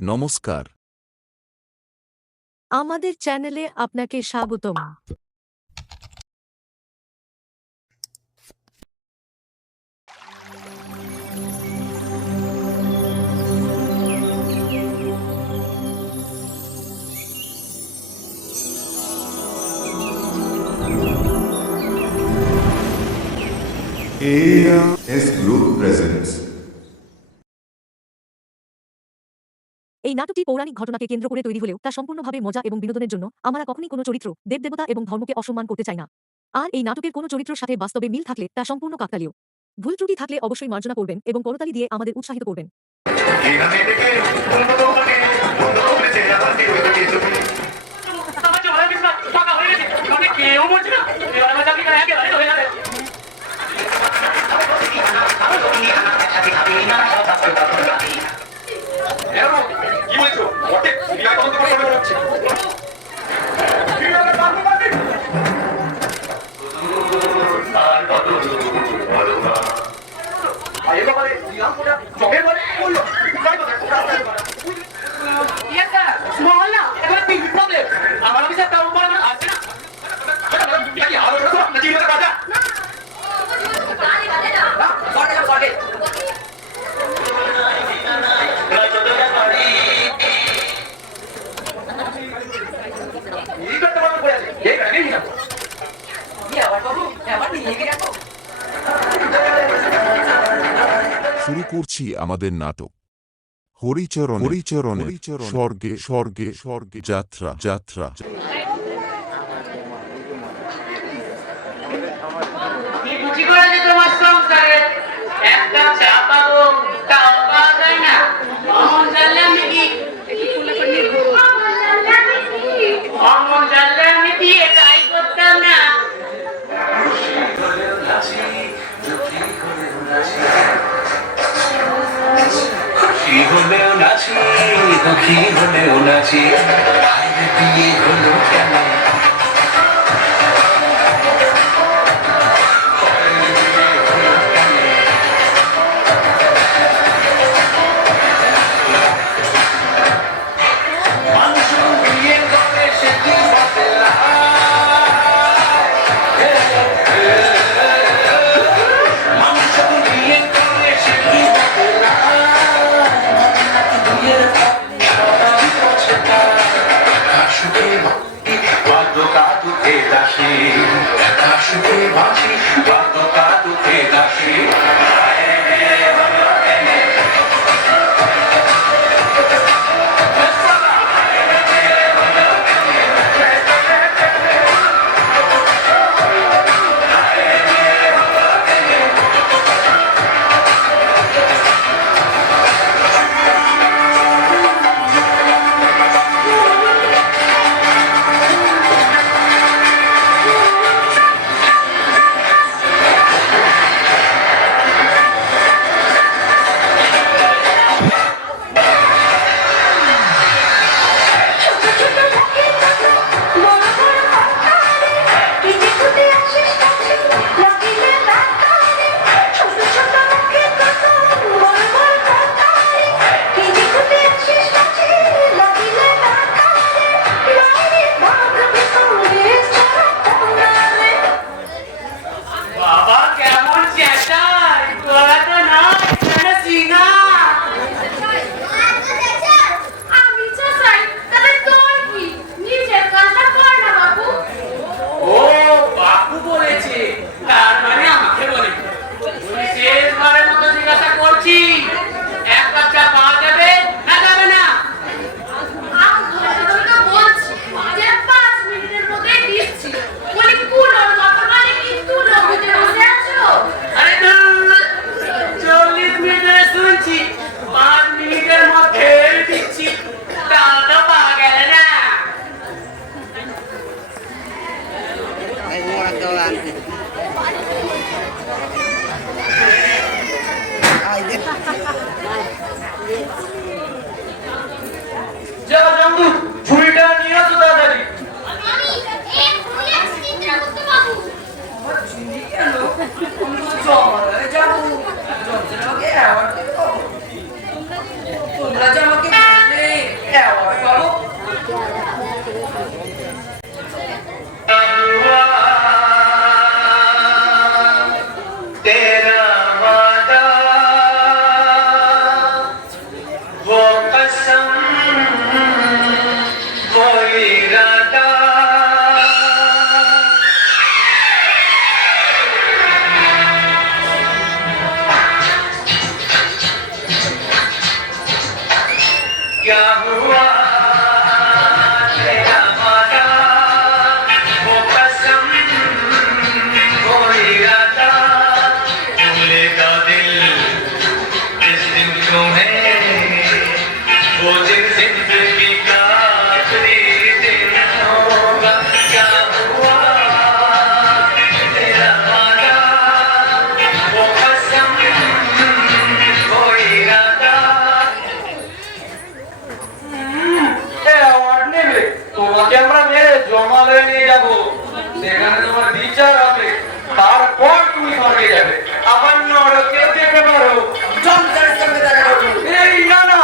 নমস্কার। আমাদের চ্যানেলে আপনাকে স্বাগতম। AAS Group presents এই নাটকটি পৌরাণিক ঘটনাকে কেন্দ্র করে তৈরি হলেও তা সম্পূর্ণভাবে মজা এবং বিনোদনের জন্য আমরা কখনই কোনো চরিত্র, দেবদেবতা এবং ধর্মকে অসম্মান করতে চাই না। আর এই নাটকের কোনো চরিত্রের সাথে বাস্তবে মিল থাকলে তা সম্পূর্ণ কাকতালীয়। ভুল ত্রুটি থাকলে অবশ্যই মার্জনা করবেন এবং করতালি দিয়ে আমাদের উৎসাহিত করবেন। শুরু করছি আমাদের নাটক হরিচরণ স্বর্গে স্বর্গে স্বর্গে যাত্রা যাত্রা। হলেও নাচি, দুঃখী হলেও নাচি, বিয়ে হলো কেন? क्या हुआ तेरा वादा वो कसम वो इरादा भूलेगा दिल इस दिन तुम्हें वो दिन जिंदगी का आखिरी दिन होगा क्या हुआ तेरा वादा वो कसम वो इरादा অ্যাওয়ার্ড নেবে তোমাকে আমরা মেরে জমালে নিয়ে যাবো সেখানে তোমার বিচার হবে তারপর তুমি স্বর্গে যাবে আবার নরকে যেতে পারো জমকার সঙ্গে দেখা করবো এই না না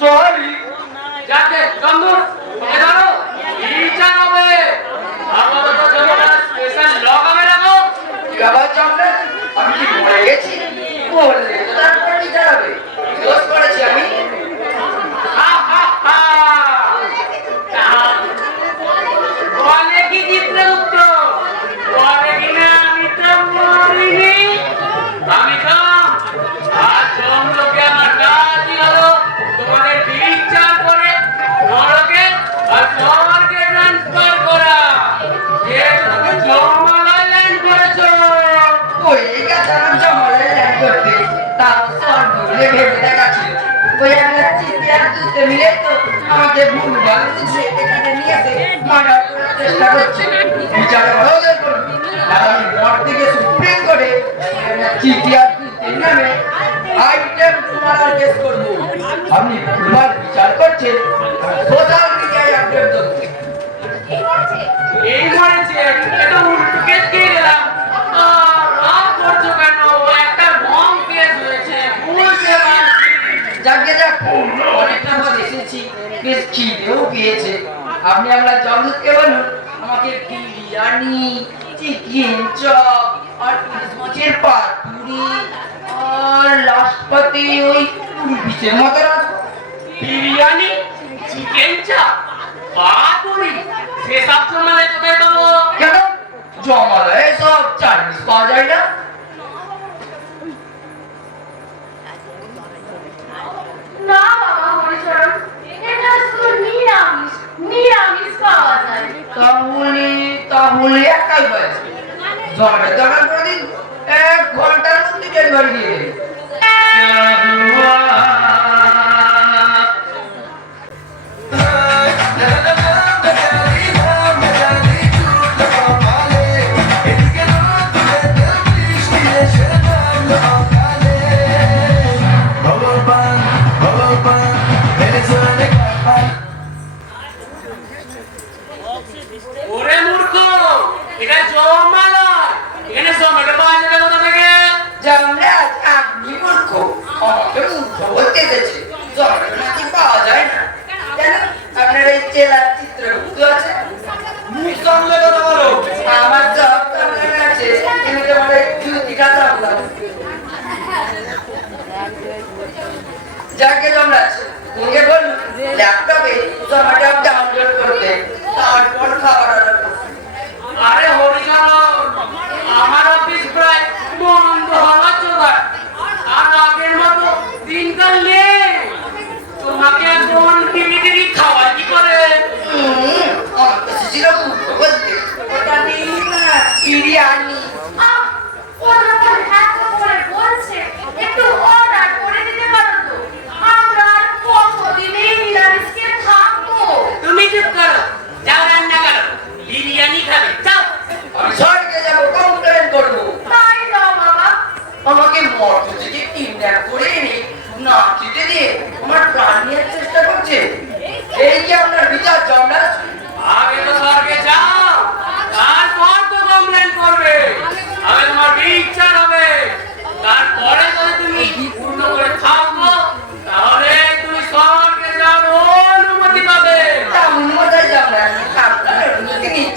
সরি যাতে বন্ধুর এদারো বিচার হবে আপাতত জমানা স্পেশাল লগ হবে রাখো বাবা চমড়া আমি কি মরে গেছি বললে তারপর বিচার হবে দোষ করেছি আমি বলে কি চিত্রগুপ্ত বলে কিনা আমি তো মরিনি আমি তো আজ জমলোকে আমার কাজই হলো তোমাদের বিচার করে নরকে আর স্বর্গে ট্রান্সফার করা যে তুমি জমালয় ল্যান্ড করেছো ওই কথা জমালয় ল্যান্ড করতে তাও স্বর্গ বলে ভেবে দেখাচ্ছিল ওই আমরা চিন্তা দুধে মিলে তো আমাকে ভুলভাল বুঝে এখানে নিয়ে এসে মারা করার চেষ্টা করছে বিচার হয়ে করুন আর আমি মর থেকে সুপ্রিম কোর্টে চিঠি আর দুধের নামে আইটেম তোমার কেস করবো আপনি ভুলভাল বিচার করছেন সোশ্যাল মিডিয়ায় আপডেট করতে এই মরেছে এটা উল্টো কেস দিয়ে গেলাম রাগ করছো কেন একটা রং কেস হয়েছে বুঝতে পারছি যাকে যাক অনেকটা পর এসেছি বেশ খিদেও পেয়েছে আপনি আমরা জমদূতকে বলুন আমাকে বিরিয়ানি চিকেন চপ আর পুলিশ মাছের পাতুরি আর লাশপাতি ওই পিসের মতো বিরিয়ানি চিকেন চপ পাতুরি সেসব জমালে কোথায় পাবো কেন জমালে সব চাইনিজ পাওয়া যায় না না বাবা হরিচরণ এটা শুধু নিরামিষ নিরামিষ পাওয়া যায় তাহলে একাই হয়েছে জমালে দরকার করে দিন 1 ঘন্টার মধ্যে ডেলিভারি দিয়ে দেবে ওরে মূর্খ এটা জমালয় এখানে জমাটো পাওয়া যাবে কোথা থেকে জামরাজ আপনি মূর্খ আমাকে মূর্খ বলতে গেছে জমাটো নাকি পাওয়া যায় না কেন আপনার এই জেলার চিত্রগুপ্ত আছে মুখ সামলে কথা বলো আমার সব সামনে আছে কিন্তু তোমার এই জুতিটা সামলাও যাকে জমরাজ ওকে বলুন ল্যাপটপে জমাটো ডাউনলোড করতে তারপর খাবার অর্ডার করতে আরে হরিচরণ আমার অফিস প্রায় বন্ধ হওয়ার জোগাড় আর আগের মতো দিনকাল নেই তোমাকে এখন টিভি খাওয়াই কি করে আমার কাছে ছিল বলতে ওটা নেই না বিরিয়ানি ওরা তো এত করে বলছে একটু অর্ডার করে দিতে পারো তো আমরা আর কতদিন এই নিরামিষকে থাকবো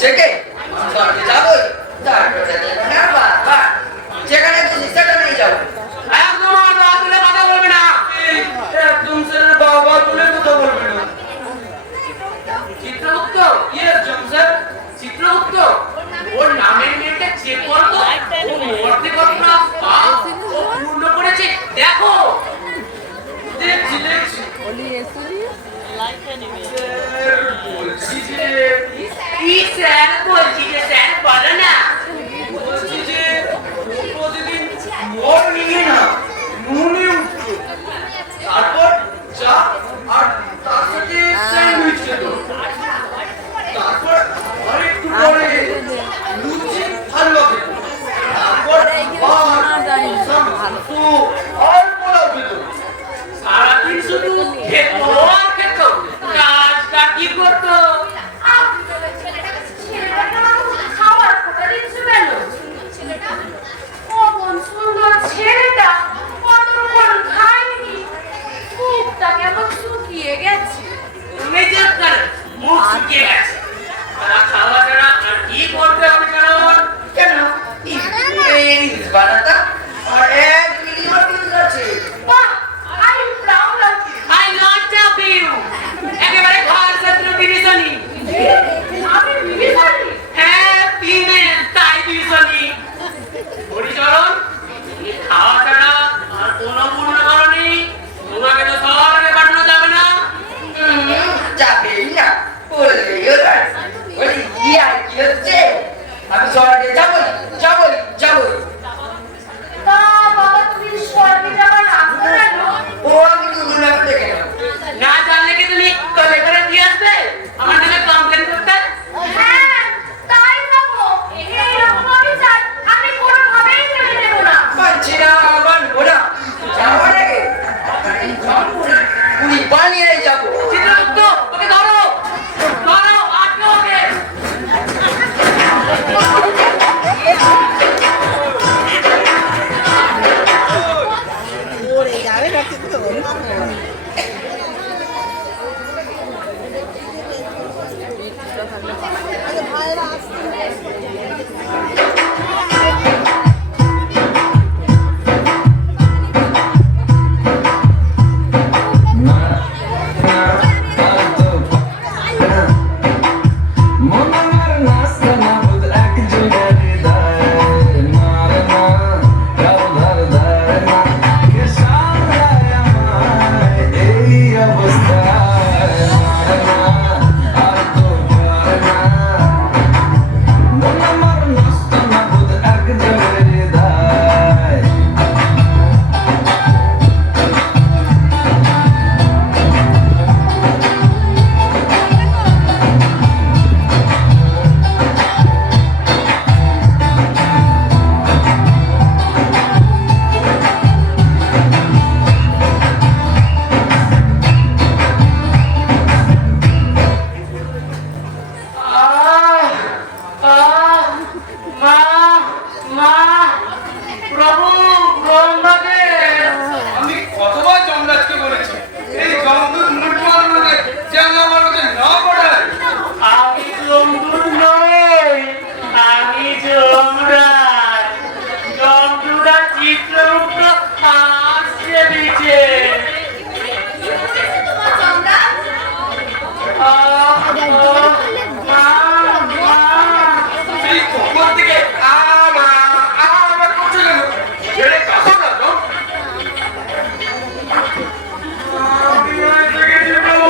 চেকে স্বর্গে যাবই, তারপরে যেখানে আর বারবার যেখানে খুশি সেখানে যাবো। একদম আমার বাবা তুলে কথা বলবে না। একদম স্যার বাবা তুলে কথা বলবে না। চিত্রগুপ্ত চিত্রগুপ্ত ওর নামের মেয়েটা চেক করতো, ও মরতে কত না ও পূর্ণ করেছে দেখো। দেখছি দেখছি। স্যার, বলছি যে কি স্যার বলছি যে স্যার বলো না। বলছি যে ও প্রতিদিন মর্নিং এ না নুনে উঠতো, তারপর চা আর তার সাথে স্যান্ডউইচ খেত, তারপর আর একটু পরে লুচি হালুয়া খেত, তারপর আর পোলাও খেত। সারাদিন শুধু খেত আর খেত, কাজটা কি করতো? আপনি তো ছেলেটাকে আমাকে খাবার খোটা দিচ্ছে কেন? অমন সুন্দর ছেলেটা কতক্ষণ খায়নি, মুখটা কেমন শুকিয়ে গেছে। তুমি যে কর মুখ শুকিয়ে গেছে, তারা খাওয়া ছাড়া আর কি করতে হবে কারণ? কেন ইংলিশ বানাতা আর 1 মিলিয়ন ভিউজ আছে। বাহ, I am proud of you. I not of you. একেবারে ঘর শত্রু বিভীষণী। আমি বিভীষণী। হ্যাঁ ফিমেল তাই বিভীষণী। হরিচরণ তুমি খাওয়া ছাড়া আর কোনো পূর্ণ করনি, তোমাকে তো স্বর্গে পাঠানো যাবে না। যাবেই না বললেই হলো। বলি কি আর কি হচ্ছে, আমি স্বর্গে যাবই যাবই যাবই। তা বাবা তুমি স্বর্গে যাবার রাস্তা জানো? ও আমি গুগল ম্যাপ দেখে নেব। না জানলে কি তুমি কলে করে দিয়ে আসবে আমার নামে কমপ্লেন করতে? হ্যাঁ, তাই যাবো। এইরকম আমি চাই, আমি কোনোভাবেই ছেড়ে দেবো না। পাচ্ছি না আমার ওরা যাওয়ার আগে উনি বানিয়ে যাবো। চিত্রগুপ্ত ওকে ধরো ধরো আটকে ওকে। আমি কতবার জমরাজকে বলেছি এই জমদূত মুঠমার মধ্যে যেন আমার মধ্যে না পড়ায়। আমি জমদূত নই, আমি যমরাজ। যমদূতা চিত্রগুপ্ত আসছে বিচে। সেই কখন থেকে আমার করছে কেন ছেড়ে কাছো না তো। আমি এসে গেছি প্রভু।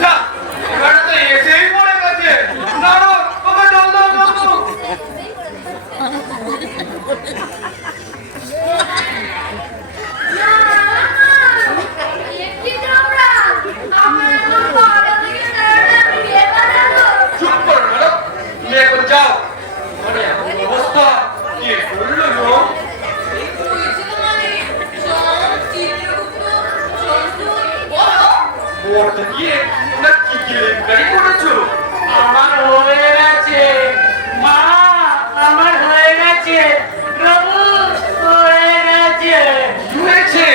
যা, এবারে তো এসেই পড়ে গেছে। না না, ওকে জল দাও, জল দাও। কি তোমরা? আমার এখন বড় থেকে ছেলেটা বিয়ে বানাবো। চুপ করো ম্যাডাম, তুমি এখন যাও। মানে এমন অবস্থা কি করলো গো? পড়তে গিয়ে তোমরা কি কেলেঙ্কারি করেছো? আমার হয়ে গেছে মা, আমার হয়ে গেছে প্রভু, হয়ে গেছে। কি হয়েছে?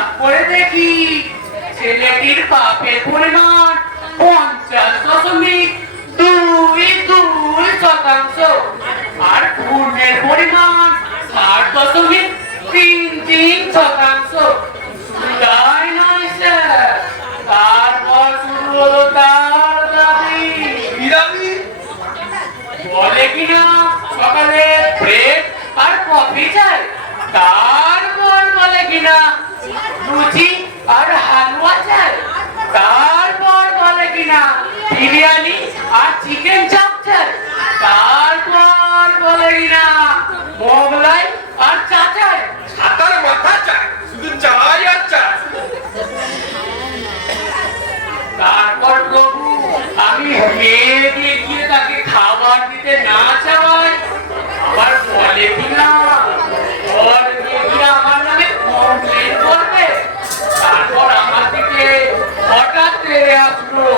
হিসাব করে দেখি ছেলেটির পাপের পরিমাণ 50.22 আর পূর্ণের পরিমাণ 60.33 তাই নয় স্যার। তারপর শুরু হলো তার দাবি। বলে কিনা সকালে ব্রেড আর কফি চাই, তারপর বলে কিনা লুচি আর হালুয়া চাই, তারপর বলে কিনা বিরিয়ানি আর চিকেন চাপ চাই, তারপর বলে কিনা মোগলাই আর চা চাই। ছাতার মাথা চাই, শুধু চাই আর চাই। তারপর প্রভু আমি মেয়েকে গিয়ে তাকে খাবার দিতে না চাই, আবার বলে কিনা ওর গিয়ে আমার নামে কমপ্লেন করবে। তারপর আমার দিকে হঠাৎ তেড়ে আসলো,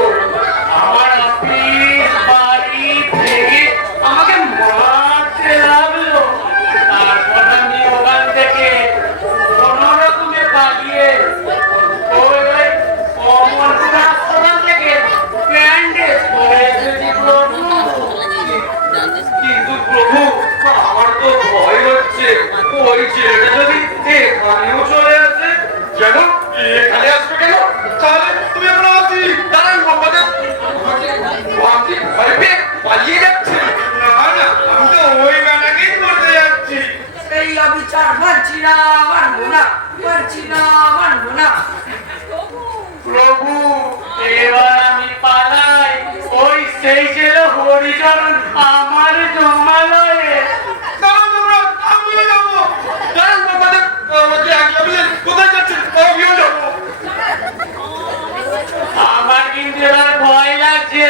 আমার অফিস বাড়ি ভেঙে আমাকে মারতে লাগলো। তারপর আমি ওখান থেকে কোনো রকমে পালিয়ে ওই অমরপুর হাসপাতাল থেকে ব্যান্ডেজ করে এসেছি প্রভু। কিন্তু প্রভু আমার তো ভয় হচ্ছে, ওই ছেলেটা যদি এখানেও চলে আসে। কেন এখানে আসবে কেন? তাহলে তুমি এখন আছি দাঁড়ান আমাদের ভাবছি ভয় পেয়ে পালিয়ে যাচ্ছে। না না, আমি তো ওই বেটাকেই করতে যাচ্ছি। এই অবিচার মানছি না, মানবো না, মানছি না, মানবো না। প্রভু এবার আমি পালাই, ওই সেই ছেলে হরিচরণ আমার জমালয়ে। দাঁড়ান তোমরা, আমিও যাবো। দাঁড়ান আমাদের আমাকে একলা বলে কোথায় যাচ্ছেন? আমিও যাবো। আমার কিন্তু এবার ভয় লাগছে,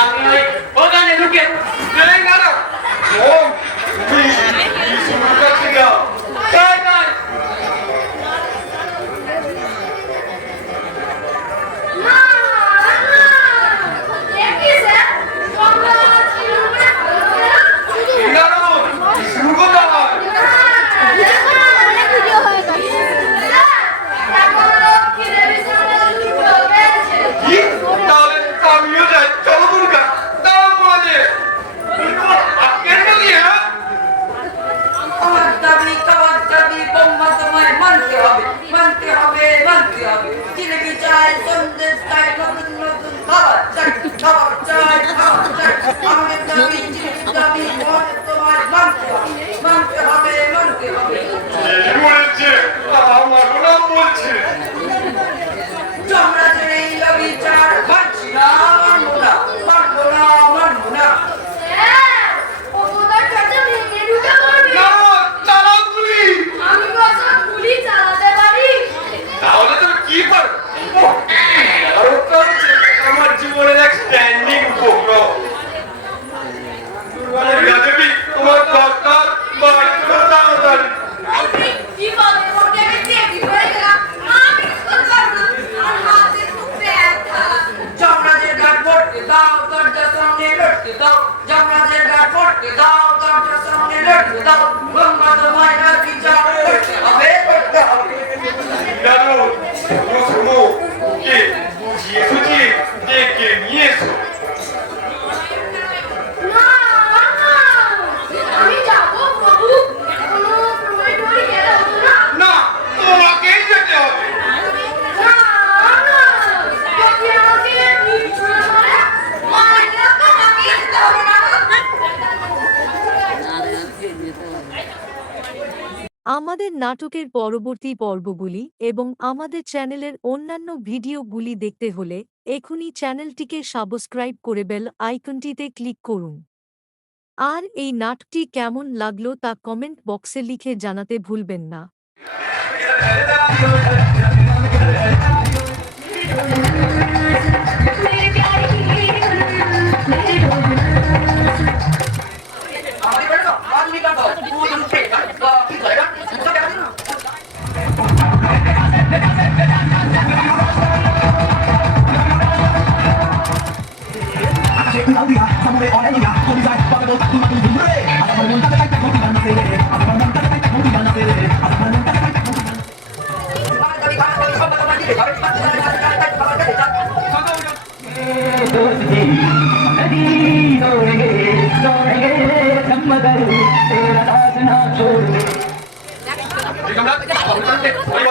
আমি ওই ওখানে ঢুকে এই না না, ও তুমি কি শুরু করছি না? যাই যাই। না না দেখি স্যার তোমরা শুরু করে ভালো করে না। কি শুরু করতে হয়? অনেক ভিডিও হয়ে গেছে। কি? তাহলে আমিও যাই। চলো দুর্গা, দাঁড়াও বলে আজকের নিয়ে আমার দাবি বোম্বা তোমায় মানতে হবে, মানতে হবে, মানতে হবে। জিলেবি চাই, সন্দেশ চাই, নতুন নতুন খাবার চাই, খাবার চাই, খাবার চাই। আমার দাবি জিলেবি দাবি তোমায় মানতে হবে, মানতে হবে, মানতে হবে। কি বলেছে? আমার নাম বলছে। যমরাজের এই অবিচার মানছি না, মানবো না, মানবো না, মানবো না। স্যার ওদের কাছে ভেঙে ঢুকে পড়বে। না, চালাও গুলি। আমি কত গুলি চালাতে পারি। তাহলে তুমি কি পারো? আর ওটা হচ্ছে আমার জীবনের এক স্ট্যান্ডিং উপগ্রহ। দুর্গা দেবী, তোমার দরকার বাড়ি করে তাড়াতাড়ি। আপনি কি বলেন ওকে আমি দেবি হয়ে গেলাম। আমি করতে পারবো না। আর হাতে খুব ব্যথা। যমরাজের ঘাট পড়তে দাও, দরজার সামনে লটকে দাও। যমরাজের ঘাট পড়তে দাও, দরজার সামনে লটকে দাও। গঙ্গা তোমায় না বিচার করতে হবে, করতে হবে। দাদু, শোনো শোনো, ওকে বুঝিয়ে সুঝিয়ে ডেকে নিয়ে এসো। না না আমি যাবো প্রভু। কোনো প্রয়োজনই গেলে হতো না। না, তোমাকেই যেতে হবে। না না যদি আমাকে নিশ্চয় করে মারা গেলে তো আমাকে যেতে হবে না। আমাদের নাটকের পরবর্তী পর্বগুলি এবং আমাদের চ্যানেলের অন্যান্য ভিডিওগুলি দেখতে হলে এখনই চ্যানেলটিকে সাবস্ক্রাইব করে বেল আইকনটিতে ক্লিক করুন। আর এই নাটকটি কেমন লাগলো তা কমেন্ট বক্সে লিখে জানাতে ভুলবেন না। আমাদের বাড়ি তো আধুনিক কাজ হয়। পুরোনো পেট, কি করে না? সব দেখা যায় না? Claudia, Samuel, Aurelia, Colisai, Pablo, Tatuma, Dumbre, Adam, Monta, Taita, Monta, Nasere, Adam, Monta, Taita, Monta, Nasere, Adam, Monta, Taita, Monta, Nasere. कमला